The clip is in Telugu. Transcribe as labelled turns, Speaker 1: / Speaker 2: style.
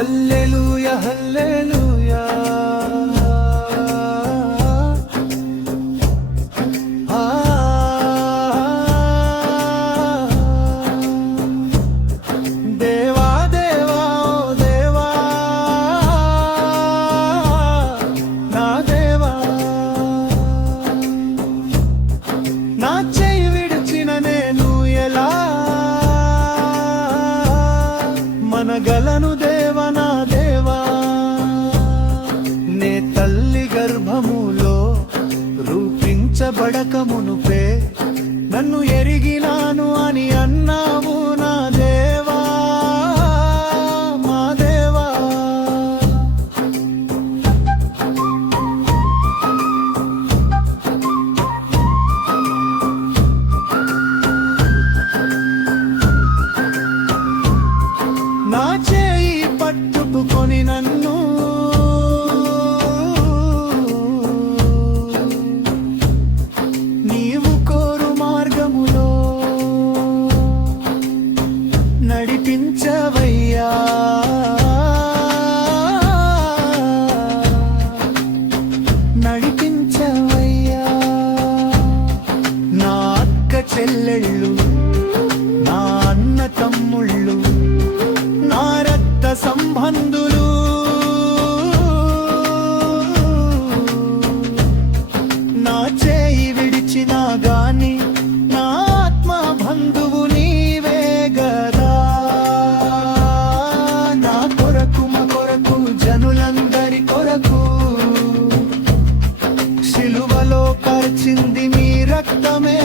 Speaker 1: హల్లెలూయ హల్లెలూయా. గలను దేవనా దేవా. నే తల్లి గర్భములో రూపించబడక మునుపే నన్ను ఎరిగినాను అని అన్న నా చేయి పట్టుకుని నన్ను నీవు కోరు మార్గములో నడిపించ కాచింది మీ రక్తమే.